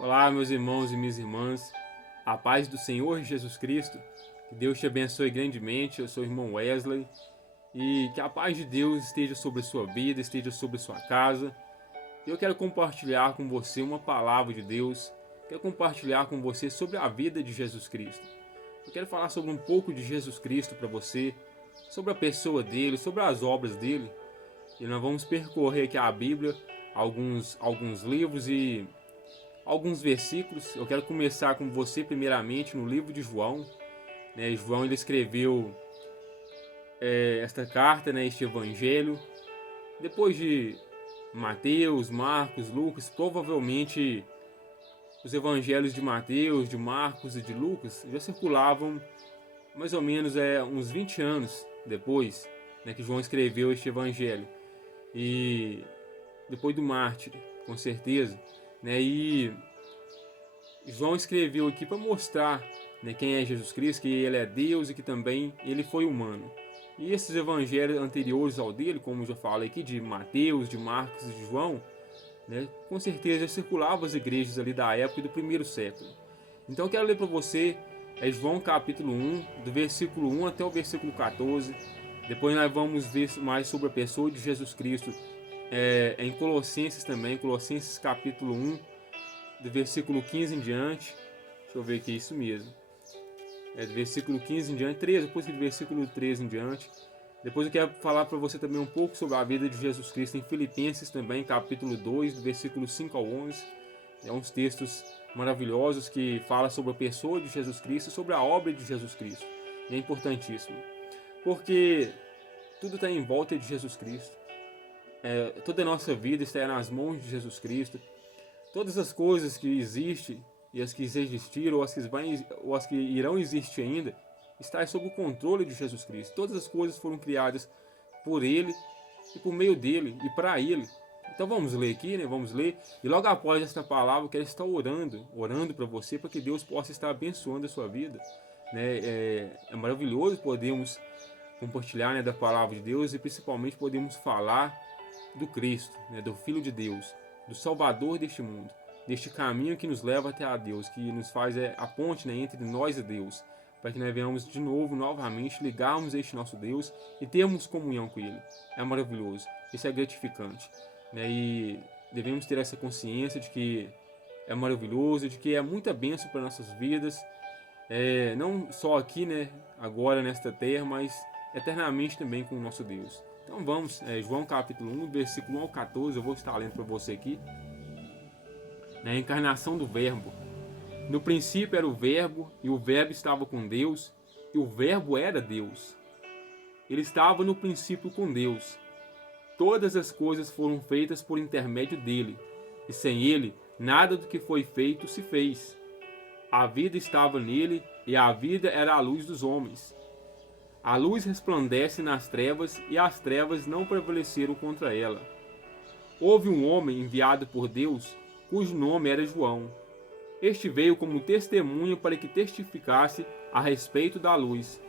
Olá, meus irmãos e minhas irmãs, a paz do Senhor Jesus Cristo, que Deus te abençoe grandemente. Eu sou o irmão Wesley e que a paz de Deus esteja sobre a sua vida, esteja sobre a sua casa. Eu quero compartilhar com você uma palavra de Deus, quero compartilhar com você sobre a vida de Jesus Cristo. Eu quero falar sobre um pouco de Jesus Cristo para você, sobre a pessoa dele, sobre as obras dele. E nós vamos percorrer aqui a Bíblia, alguns livros e alguns versículos. Eu quero começar com você primeiramente no livro de João. João ele escreveu esta carta, este evangelho, depois de Mateus, Marcos, Lucas. Provavelmente os evangelhos de Mateus, de Marcos e de Lucas já circulavam mais ou menos uns 20 anos depois, que João escreveu este evangelho. E depois do mártir, com certeza. E João escreveu aqui para mostrar quem é Jesus Cristo, que ele é Deus e que também ele foi humano. E esses evangelhos anteriores ao dele, como eu já falei aqui, de Mateus, de Marcos e de João, com certeza circulavam as igrejas ali da época do primeiro século. Então eu quero ler para você João capítulo 1, do versículo 1 até o versículo 14. Depois nós vamos ver mais sobre a pessoa de Jesus Cristo em Colossenses também, Colossenses capítulo 1, do versículo 15 em diante. Deixa eu ver aqui, isso mesmo. Do versículo 15 em diante, 13, depois do versículo 13 em diante. Depois eu quero falar para você também um pouco sobre a vida de Jesus Cristo em Filipenses também, capítulo 2, do versículo 5 ao 11. Uns textos maravilhosos que falam sobre a pessoa de Jesus Cristo e sobre a obra de Jesus Cristo. E é importantíssimo, porque tudo está em volta de Jesus Cristo. Toda a nossa vida está nas mãos de Jesus Cristo. Todas as coisas que existem e as que existiram ou as que irão existir ainda está sob o controle de Jesus Cristo. Todas as coisas foram criadas por Ele e por meio dele e para Ele. Então vamos ler aqui, Vamos ler. E logo após esta palavra, eu quero estar orando para você, para que Deus possa estar abençoando a sua vida. É maravilhoso podermos compartilhar da palavra de Deus e principalmente podemos falar do Cristo, do Filho de Deus, do Salvador deste mundo, deste caminho que nos leva até a Deus, que nos faz a ponte entre nós e Deus, para que nós venhamos de novo, novamente, ligarmos a este nosso Deus e termos comunhão com Ele. É maravilhoso, isso é gratificante. E devemos ter essa consciência de que é maravilhoso, de que é muita bênção para nossas vidas, não só aqui, agora nesta terra, mas eternamente também com o nosso Deus. Então vamos, João capítulo 1, versículo 1 ao 14, eu vou estar lendo para você aqui. A encarnação do Verbo. No princípio era o Verbo, e o Verbo estava com Deus, e o Verbo era Deus. Ele estava no princípio com Deus. Todas as coisas foram feitas por intermédio dele, e sem ele, nada do que foi feito se fez. A vida estava nele, e a vida era a luz dos homens. A luz resplandece nas trevas, e as trevas não prevaleceram contra ela. Houve um homem enviado por Deus, cujo nome era João. Este veio como testemunha para que testificasse a respeito da luz,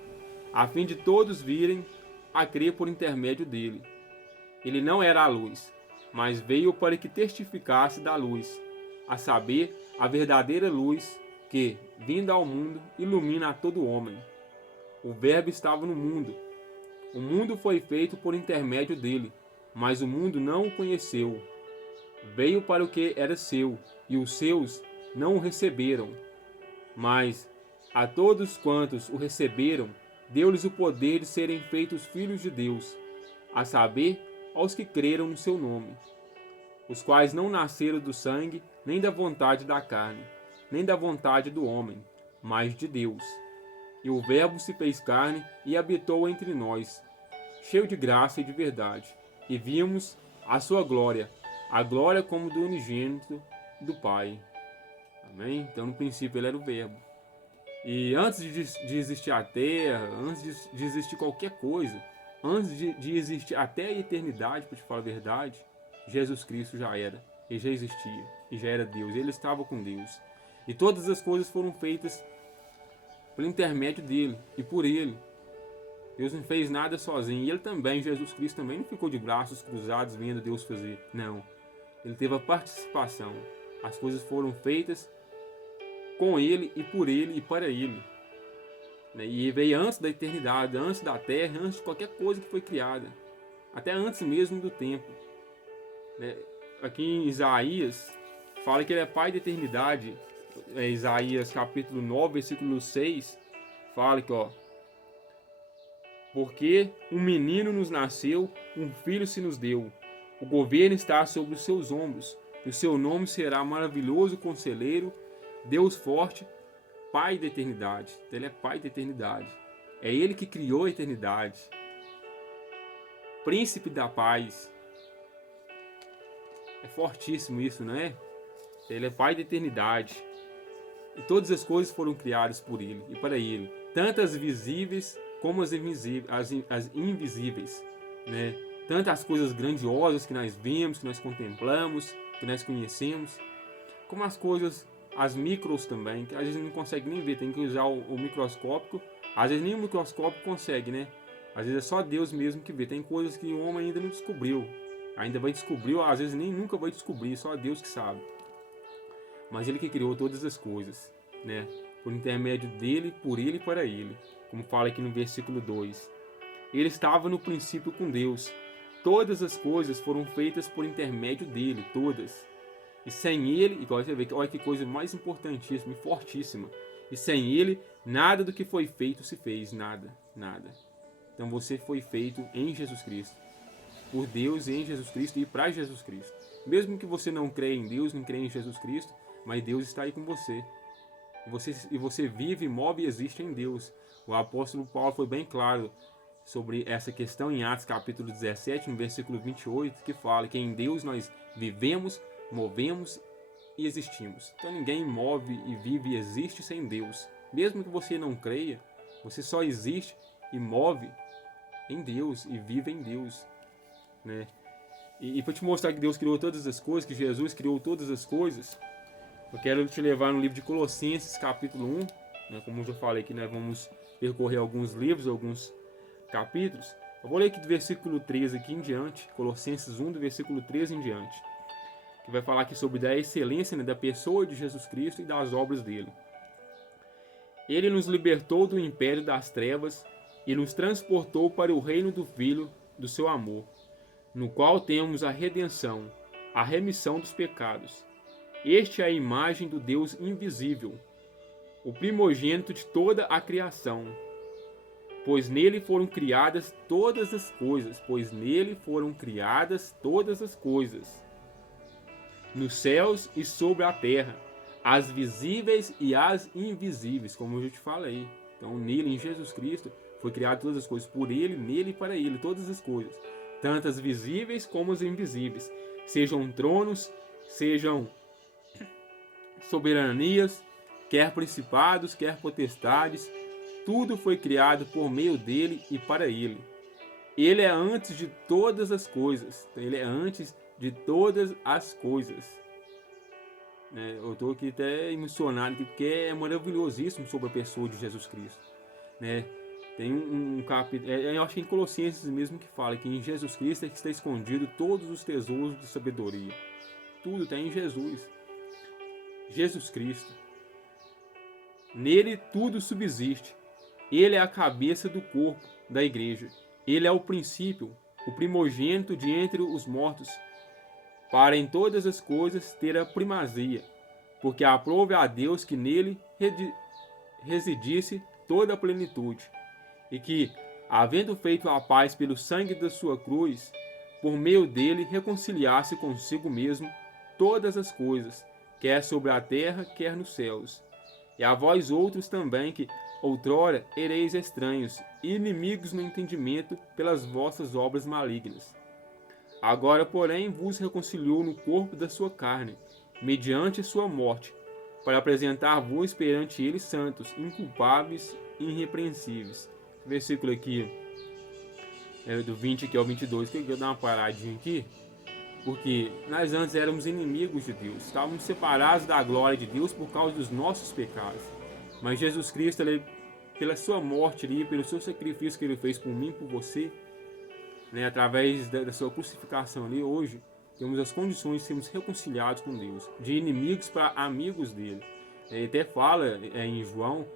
a fim de todos virem a crer por intermédio dele. Ele não era a luz, mas veio para que testificasse da luz, a saber, a verdadeira luz que, vinda ao mundo, ilumina a todo homem. O Verbo estava no mundo. O mundo foi feito por intermédio dele, mas o mundo não o conheceu. Veio para o que era seu, e os seus não o receberam. Mas a todos quantos o receberam, deu-lhes o poder de serem feitos filhos de Deus, a saber, aos que creram no seu nome, os quais não nasceram do sangue, nem da vontade da carne, nem da vontade do homem, mas de Deus. E o Verbo se fez carne e habitou entre nós, cheio de graça e de verdade, e vimos a sua glória, a glória como do unigênito do Pai. Amém? Então no princípio ele era o Verbo. E antes de existir a terra, antes de existir qualquer coisa, antes de existir até a eternidade, para te falar a verdade, Jesus Cristo já era, ele já existia, e já era Deus, ele estava com Deus. E todas as coisas foram feitas por intermédio dele e por ele. Deus não fez nada sozinho. E ele também, Jesus Cristo também não ficou de braços cruzados vendo Deus fazer. Não. Ele teve a participação. As coisas foram feitas com Ele e por Ele e para Ele. E veio antes da eternidade, antes da terra, antes de qualquer coisa que foi criada. Até antes mesmo do tempo. Aqui em Isaías, fala que Ele é Pai da eternidade. Isaías capítulo 9, versículo 6, fala que, porque um menino nos nasceu, um filho se nos deu. O governo está sobre os seus ombros, e o seu nome será Maravilhoso Conselheiro, Deus Forte, Pai da Eternidade. Ele é Pai da Eternidade. É Ele que criou a eternidade. Príncipe da Paz. É fortíssimo isso, não é? Ele é Pai da Eternidade. E todas as coisas foram criadas por Ele e para Ele. Tanto as visíveis como as invisíveis. Né? Tanto as coisas grandiosas que nós vemos, que nós contemplamos, que nós conhecemos, como as coisas, as micros também, que às vezes não consegue nem ver, tem que usar o microscópio. Às vezes nem o microscópio consegue, né? Às vezes é só Deus mesmo que vê. Tem coisas que o homem ainda não descobriu. Ainda vai descobrir, ou às vezes nem nunca vai descobrir, só Deus que sabe. Mas Ele que criou todas as coisas, né? Por intermédio dEle, por Ele e para Ele. Como fala aqui no versículo 2. Ele estava no princípio com Deus. Todas as coisas foram feitas por intermédio dEle, todas. E sem Ele, igual você vê, olha que coisa mais importantíssima e fortíssima. E sem Ele, nada do que foi feito se fez, nada, nada. Então você foi feito em Jesus Cristo. Por Deus, em Jesus Cristo e para Jesus Cristo. Mesmo que você não creia em Deus, não creia em Jesus Cristo, mas Deus está aí com você. E você vive, move e existe em Deus. O apóstolo Paulo foi bem claro sobre essa questão em Atos capítulo 17, no versículo 28, que fala que em Deus nós vivemos, movemos e existimos. Então ninguém move e vive e existe sem Deus. Mesmo que você não creia, você só existe e move em Deus e vive em Deus. Né? E para te mostrar que Deus criou todas as coisas, que Jesus criou todas as coisas, eu quero te levar no livro de Colossenses, capítulo 1. Né? Como eu já falei aqui, nós vamos percorrer alguns livros, alguns capítulos. Eu vou ler aqui do versículo 13 aqui em diante, Colossenses 1, do versículo 13 em diante, que vai falar aqui sobre a excelência, né, da pessoa de Jesus Cristo e das obras dele. Ele nos libertou do império das trevas e nos transportou para o reino do Filho do seu amor, no qual temos a redenção, a remissão dos pecados. Este é a imagem do Deus invisível, o primogênito de toda a criação, pois nele foram criadas todas as coisas, nos céus e sobre a terra, as visíveis e as invisíveis, como eu já te falei. Então nele, em Jesus Cristo, foi criado todas as coisas, por Ele, nele e para Ele, todas as coisas, tanto as visíveis como as invisíveis, sejam tronos, sejam soberanias, quer principados, quer potestades, tudo foi criado por meio dele e para ele. Ele é antes de todas as coisas. Ele é antes de todas as coisas. Eu estou aqui até emocionado, porque é maravilhosíssimo sobre a pessoa de Jesus Cristo. Tem um capítulo, eu acho que em Colossenses mesmo que fala que em Jesus Cristo é que está escondido todos os tesouros de sabedoria. Tudo está em Jesus. Jesus Cristo. Nele tudo subsiste. Ele é a cabeça do corpo da igreja. Ele é o princípio, o primogênito de entre os mortos, para em todas as coisas ter a primazia, porque aprove a Deus que nele residisse toda a plenitude, e que, havendo feito a paz pelo sangue da sua cruz, por meio dele reconciliasse consigo mesmo todas as coisas, quer sobre a terra, quer nos céus. E a vós outros também, que outrora ereis estranhos e inimigos no entendimento pelas vossas obras malignas. Agora, porém, vos reconciliou no corpo da sua carne, mediante sua morte, para apresentar-vos perante ele santos, inculpáveis e irrepreensíveis. Versículo aqui, do 20 aqui ao 22, que eu vou dar uma paradinha aqui, porque nós antes éramos inimigos de Deus, estávamos separados da glória de Deus por causa dos nossos pecados. Mas Jesus Cristo, ele, pela sua morte ali, pelo seu sacrifício que ele fez por mim, por você, através da sua crucificação ali, hoje temos as condições de sermos reconciliados com Deus, de inimigos para amigos dele. Ele até fala em João,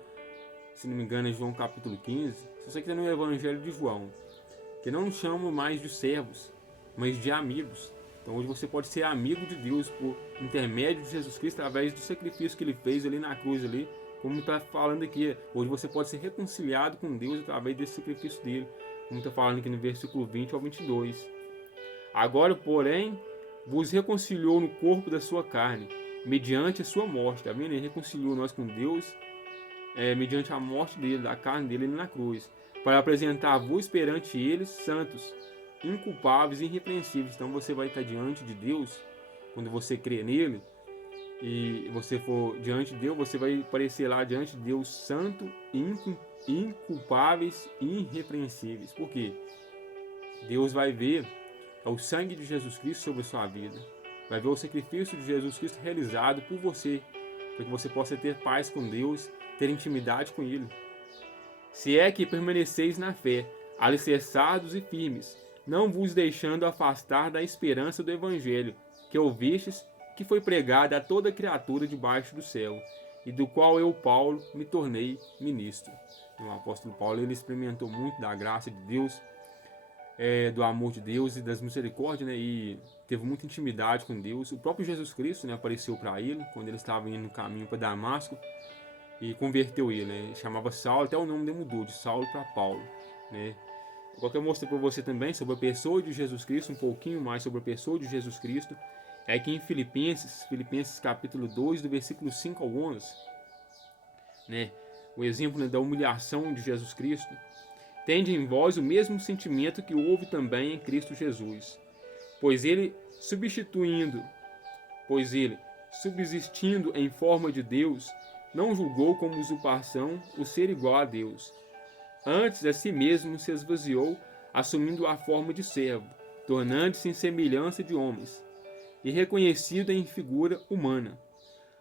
se não me engano, é João capítulo 15, se você quiser no Evangelho de João, que não nos chamam mais de servos, mas de amigos. Então hoje você pode ser amigo de Deus por intermédio de Jesus Cristo, através do sacrifício que ele fez ali na cruz ali, como está falando aqui. Hoje você pode ser reconciliado com Deus através desse sacrifício dele, como está falando aqui no versículo 20 ao 22. Agora, porém, vos reconciliou no corpo da sua carne, mediante a sua morte. Tá vendo? Ele reconciliou nós com Deus mediante a morte dele, da carne dele na cruz, para apresentar-vos perante eles santos, inculpáveis e irrepreensíveis. Então você vai estar diante de Deus, quando você crê nele, e você for diante de Deus, você vai aparecer lá diante de Deus santo, inculpáveis e irrepreensíveis. Por quê? Deus vai ver o sangue de Jesus Cristo sobre a sua vida, vai ver o sacrifício de Jesus Cristo realizado por você, para que você possa ter paz com Deus, ter intimidade com Ele. Se é que permaneceis na fé, alicerçados e firmes, não vos deixando afastar da esperança do Evangelho, que ouvistes, que foi pregada a toda criatura debaixo do céu, e do qual eu, Paulo, me tornei ministro. O apóstolo Paulo, ele experimentou muito da graça de Deus, do amor de Deus e das misericórdias, né? E teve muita intimidade com Deus. O próprio Jesus Cristo, né, apareceu para ele quando ele estava indo no caminho para Damasco e converteu ele, né? Ele chamava Saulo, até o nome dele mudou, de Saulo para Paulo, né? Eu quero mostrar para você também sobre a pessoa de Jesus Cristo, um pouquinho mais sobre a pessoa de Jesus Cristo, é que em Filipenses capítulo 2, do versículo 5 ao 11, né? O exemplo, né, da humilhação de Jesus Cristo. Tende em vós o mesmo sentimento que houve também em Cristo Jesus, pois ele, subsistindo em forma de Deus, não julgou como usurpação o ser igual a Deus. Antes a si mesmo se esvaziou, assumindo a forma de servo, tornando-se em semelhança de homens, e reconhecido em figura humana.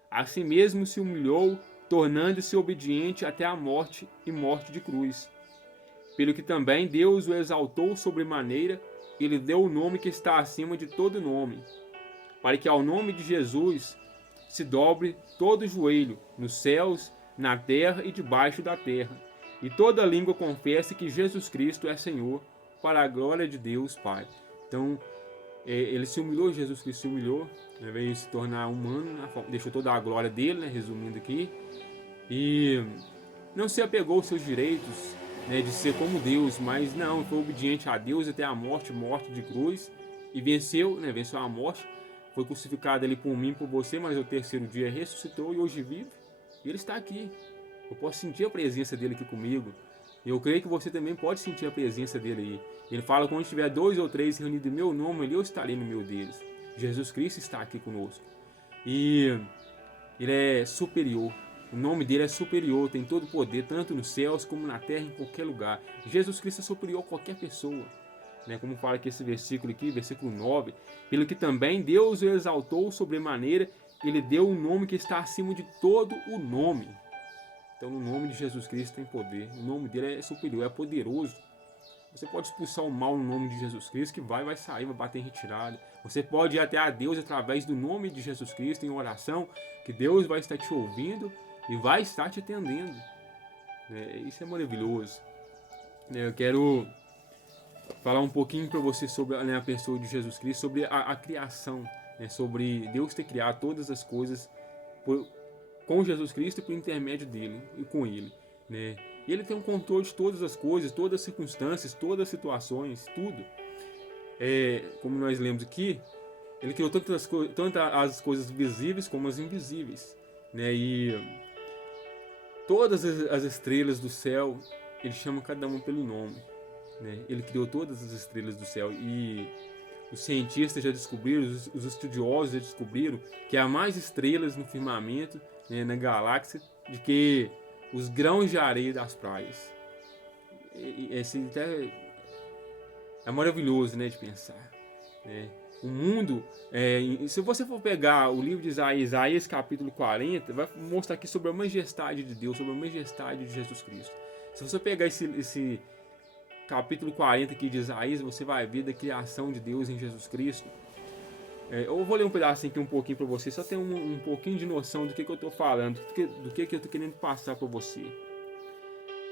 A si mesmo se humilhou, tornando-se obediente até a morte e morte de cruz. Pelo que também Deus o exaltou sobremaneira e lhe deu o nome que está acima de todo nome, para que ao nome de Jesus se dobre todo o joelho, nos céus, na terra e debaixo da terra, e toda língua confesse que Jesus Cristo é Senhor, para a glória de Deus Pai. Então, ele se humilhou, Jesus Cristo se humilhou, né, veio se tornar humano, né, deixou toda a glória dele, né, resumindo aqui, e não se apegou aos seus direitos, né, de ser como Deus, mas não, foi obediente a Deus até a morte de cruz, e venceu, né, venceu a morte, foi crucificado ali por mim, por você, mas no terceiro dia ressuscitou e hoje vive, e ele está aqui. Eu posso sentir a presença dele aqui comigo, e eu creio que você também pode sentir a presença dele aí. Ele fala, quando tiver 2 ou 3 reunidos em meu nome, eu estarei no meio deles. Jesus Cristo está aqui conosco, e ele é superior. O nome dele é superior, tem todo o poder, tanto nos céus como na terra, em qualquer lugar. Jesus Cristo é superior a qualquer pessoa, né? Como fala aqui esse versículo aqui, versículo 9. Pelo que também Deus o exaltou sobremaneira, ele deu um nome que está acima de todo o nome. Então o nome de Jesus Cristo tem poder, o nome dele é superior, é poderoso. Você pode expulsar o mal no nome de Jesus Cristo, que vai sair, vai bater em retirada. Você pode ir até a Deus através do nome de Jesus Cristo em oração, que Deus vai estar te ouvindo e vai estar te atendendo. Isso é maravilhoso. Eu quero falar um pouquinho para você sobre a pessoa de Jesus Cristo, sobre a criação, sobre Deus ter criado todas as coisas com Jesus Cristo e por intermédio dele e com ele. E ele tem um controle de todas as coisas, todas as circunstâncias, todas as situações, tudo. Como nós lemos aqui, ele criou tanto as coisas visíveis como as invisíveis. E todas as estrelas do céu, ele chama cada uma pelo nome. Ele criou todas as estrelas do céu e os cientistas já descobriram, os estudiosos já descobriram que há mais estrelas no firmamento, na galáxia, do que os grãos de areia das praias. Esse é maravilhoso, de pensar. O mundo, se você for pegar o livro de Isaías capítulo 40, vai mostrar aqui sobre a majestade de Deus, sobre a majestade de Jesus Cristo. Se você pegar esse capítulo 40 aqui de Isaías, você vai ver da criação de Deus em Jesus Cristo. Eu vou ler um pedacinho aqui um pouquinho para você, só ter um pouquinho de noção do que eu estou falando, do que eu estou querendo passar para você.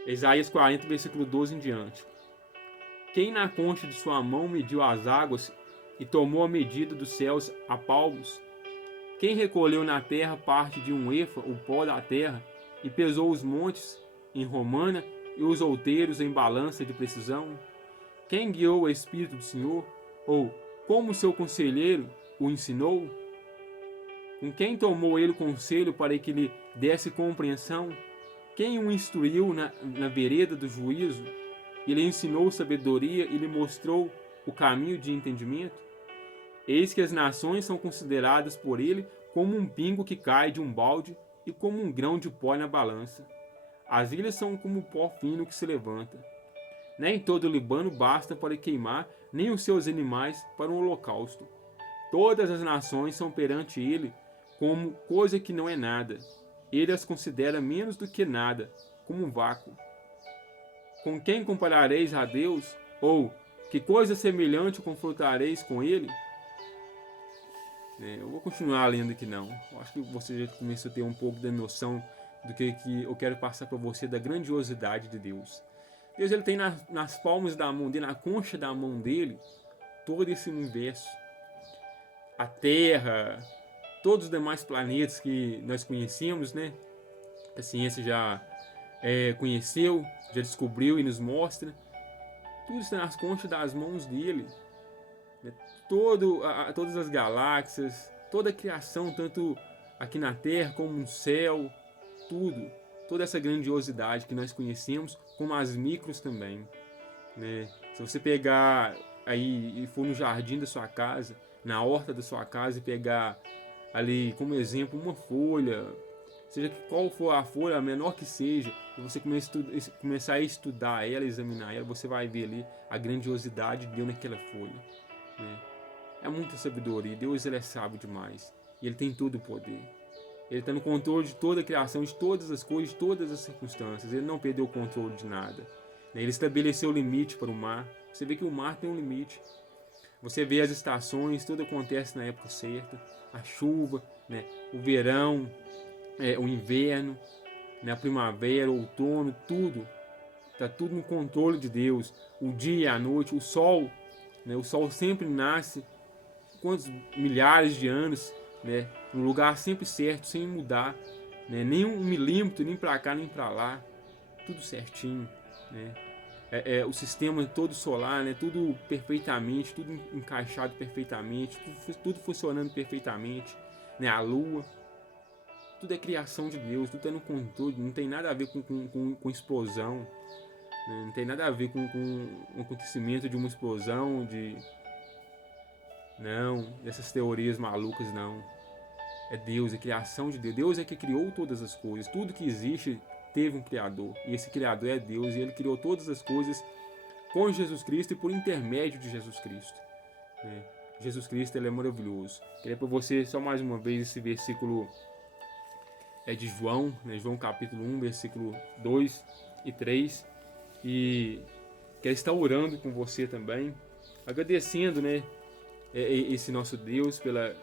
Isaías 40, versículo 12 em diante. Quem na concha de sua mão mediu as águas e tomou a medida dos céus a palmos? Quem recolheu na terra parte de um efa, o pó da terra, e pesou os montes em romana e os outeiros em balança de precisão? Quem guiou o Espírito do Senhor? Ou como seu conselheiro o ensinou? Com quem tomou ele conselho para que lhe desse compreensão? Quem o instruiu na vereda do juízo? E lhe ensinou sabedoria e lhe mostrou o caminho de entendimento? Eis que as nações são consideradas por ele como um pingo que cai de um balde e como um grão de pó na balança. As ilhas são como pó fino que se levanta. Nem todo o Líbano basta para queimar, nem os seus animais para um holocausto. Todas as nações são perante ele como coisa que não é nada. Ele as considera menos do que nada, como um vácuo. Com quem comparareis a Deus? Ou que coisa semelhante confrontareis com ele? Eu vou continuar lendo aqui não. Eu acho que você já começou a ter um pouco da noção do que eu quero passar para você, da grandiosidade de Deus. Deus ele tem nas palmas da mão dele, na concha da mão dele, todo esse universo. A Terra, todos os demais planetas que nós conhecemos, né? A ciência já conheceu, já descobriu e nos mostra. Tudo está nas conchas das mãos dele. Todas as galáxias, toda a criação, tanto aqui na Terra como no céu, tudo. Toda essa grandiosidade que nós conhecemos, como as micros também. Né? Se você pegar aí e for no jardim da sua casa, na horta da sua casa e pegar ali como exemplo uma folha, seja qual for a folha, a menor que seja, e você começar a estudar ela, examinar ela, você vai ver ali a grandiosidade de Deus naquela folha. Né? É muita sabedoria, Deus ele é sábio demais, e ele tem todo o poder. Ele está no controle de toda a criação, de todas as coisas, de todas as circunstâncias. Ele não perdeu o controle de nada. Ele estabeleceu o limite para o mar. Você vê que o mar tem um limite. Você vê as estações, tudo acontece na época certa. A chuva, né? O verão, o inverno, né? A primavera, o outono, tudo. Está tudo no controle de Deus. O dia e a noite, o sol. Né? O sol sempre nasce quantos milhares de anos, né? No lugar sempre certo, sem mudar, né? Nem um milímetro, nem para cá nem para lá, tudo certinho, né? O sistema todo solar, né? Tudo perfeitamente, tudo encaixado perfeitamente, tudo funcionando perfeitamente, né? A lua, tudo é criação de Deus, tudo é no controle, não tem nada a ver com explosão, né? Não tem nada a ver com o acontecimento de uma explosão, não, dessas teorias malucas, não. É Deus, é criação de Deus. Deus é que criou todas as coisas. Tudo que existe teve um Criador. E esse Criador é Deus. E Ele criou todas as coisas com Jesus Cristo e por intermédio de Jesus Cristo. Jesus Cristo ele é maravilhoso. Queria para você só mais uma vez esse versículo de João, né? João capítulo 1, versículo 2 e 3. E quero estar orando com você também, agradecendo, né, esse nosso Deus pelas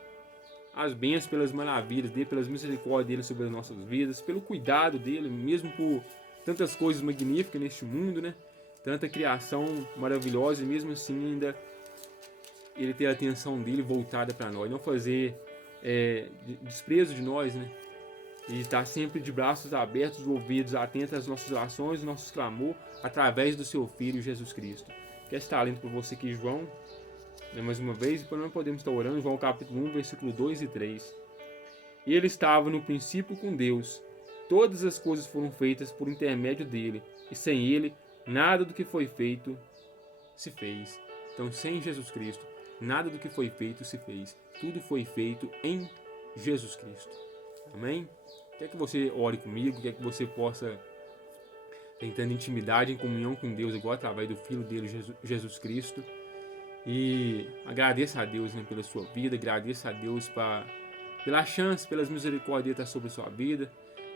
bênçãos, pelas maravilhas dele, pelas misericórdias dele sobre as nossas vidas, pelo cuidado dele, mesmo por tantas coisas magníficas neste mundo, né? Tanta criação maravilhosa, e mesmo assim ainda ele ter a atenção dele voltada para nós, não fazer desprezo de nós, né? E estar sempre de braços abertos, ouvidos atentos às nossas orações, nossos clamor, através do seu Filho Jesus Cristo. Quer estar lendo para você aqui, João, mais uma vez, e não podemos estar orando, João capítulo 1, versículo 2 e 3. Ele estava no princípio com Deus. Todas as coisas foram feitas por intermédio dele, e sem ele, nada do que foi feito se fez. Então, sem Jesus Cristo, nada do que foi feito se fez. Tudo foi feito em Jesus Cristo. Amém? Quer que você ore comigo, quer que você possa tentando intimidade em comunhão com Deus, igual através do Filho dele, Jesus Cristo. E agradeça a Deus, né, pela sua vida, agradeça a Deus pela chance, pelas misericórdias que está sobre a sua vida,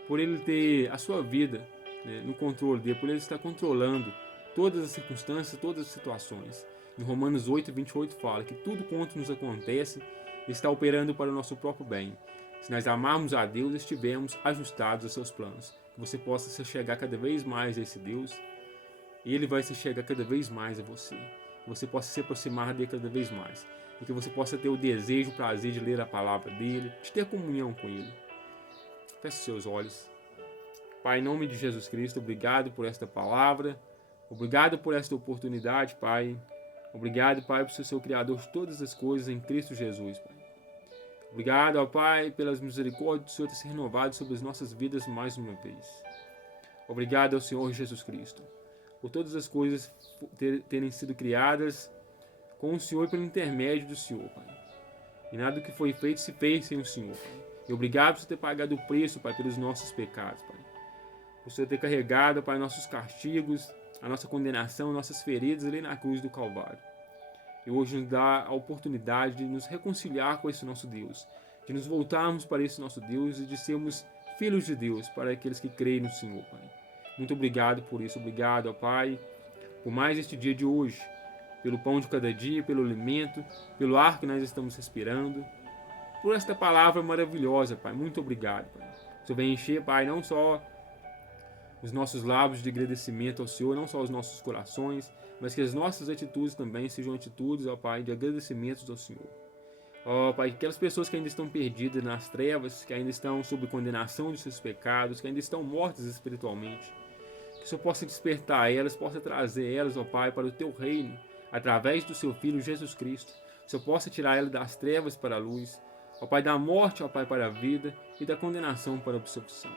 por Ele ter a sua vida, né, no controle dele, por Ele estar controlando todas as circunstâncias, todas as situações. Em Romanos 8, 28 fala que tudo quanto nos acontece está operando para o nosso próprio bem. Se nós amarmos a Deus, estivermos ajustados aos seus planos. Que você possa se chegar cada vez mais a esse Deus, e Ele vai se chegar cada vez mais a você. Que você possa se aproximar dele cada vez mais. E que você possa ter o desejo, o prazer de ler a palavra dele, de ter comunhão com ele. Feche seus olhos. Pai, em nome de Jesus Cristo, obrigado por esta palavra. Obrigado por esta oportunidade, Pai. Obrigado, Pai, por ser o Criador de todas as coisas em Cristo Jesus, Pai. Obrigado, ó Pai, pelas misericórdias do Senhor ter se renovado sobre as nossas vidas mais uma vez. Obrigado ao Senhor Jesus Cristo, por todas as coisas terem sido criadas com o Senhor e pelo intermédio do Senhor, Pai. E nada do que foi feito se fez sem o Senhor, Pai. E obrigado por ter pagado o preço, Pai, pelos nossos pecados, Pai. Por Senhor ter carregado, Pai, nossos castigos, a nossa condenação, nossas feridas ali na cruz do Calvário. E hoje nos dá a oportunidade de nos reconciliar com esse nosso Deus, de nos voltarmos para esse nosso Deus e de sermos filhos de Deus para aqueles que creem no Senhor, Pai. Muito obrigado por isso. Obrigado, ó Pai, por mais este dia de hoje, pelo pão de cada dia, pelo alimento, pelo ar que nós estamos respirando, por esta palavra maravilhosa, Pai. Muito obrigado, Pai. O Senhor vem encher, Pai, não só os nossos lábios de agradecimento ao Senhor, não só os nossos corações, mas que as nossas atitudes também sejam atitudes, ó Pai, de agradecimentos ao Senhor. Ó Pai, aquelas pessoas que ainda estão perdidas nas trevas, que ainda estão sob condenação de seus pecados, que ainda estão mortas espiritualmente, que o Senhor possa despertar elas, possa trazer elas, ó Pai, para o Teu reino, através do Seu Filho Jesus Cristo. Que o Senhor possa tirar elas das trevas para a luz, ó Pai, da morte, ó Pai, para a vida e da condenação para a absolvição.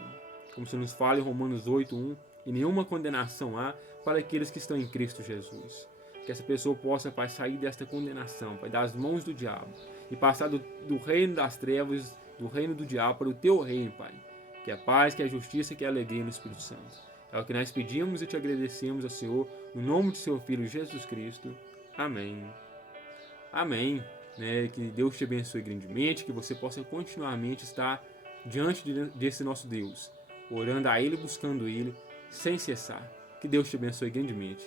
Como se nos fala em Romanos 8:1, e nenhuma condenação há para aqueles que estão em Cristo Jesus. Que essa pessoa possa, Pai, sair desta condenação, Pai, das mãos do diabo, e passar do reino das trevas, do reino do diabo, para o Teu reino, Pai. Que é a paz, que é a justiça, que é a alegria no Espírito Santo. É o que nós pedimos e te agradecemos ao Senhor, no nome de Seu Filho Jesus Cristo. Amém. Amém. Que Deus te abençoe grandemente, que você possa continuamente estar diante desse nosso Deus, orando a Ele, buscando Ele, sem cessar. Que Deus te abençoe grandemente.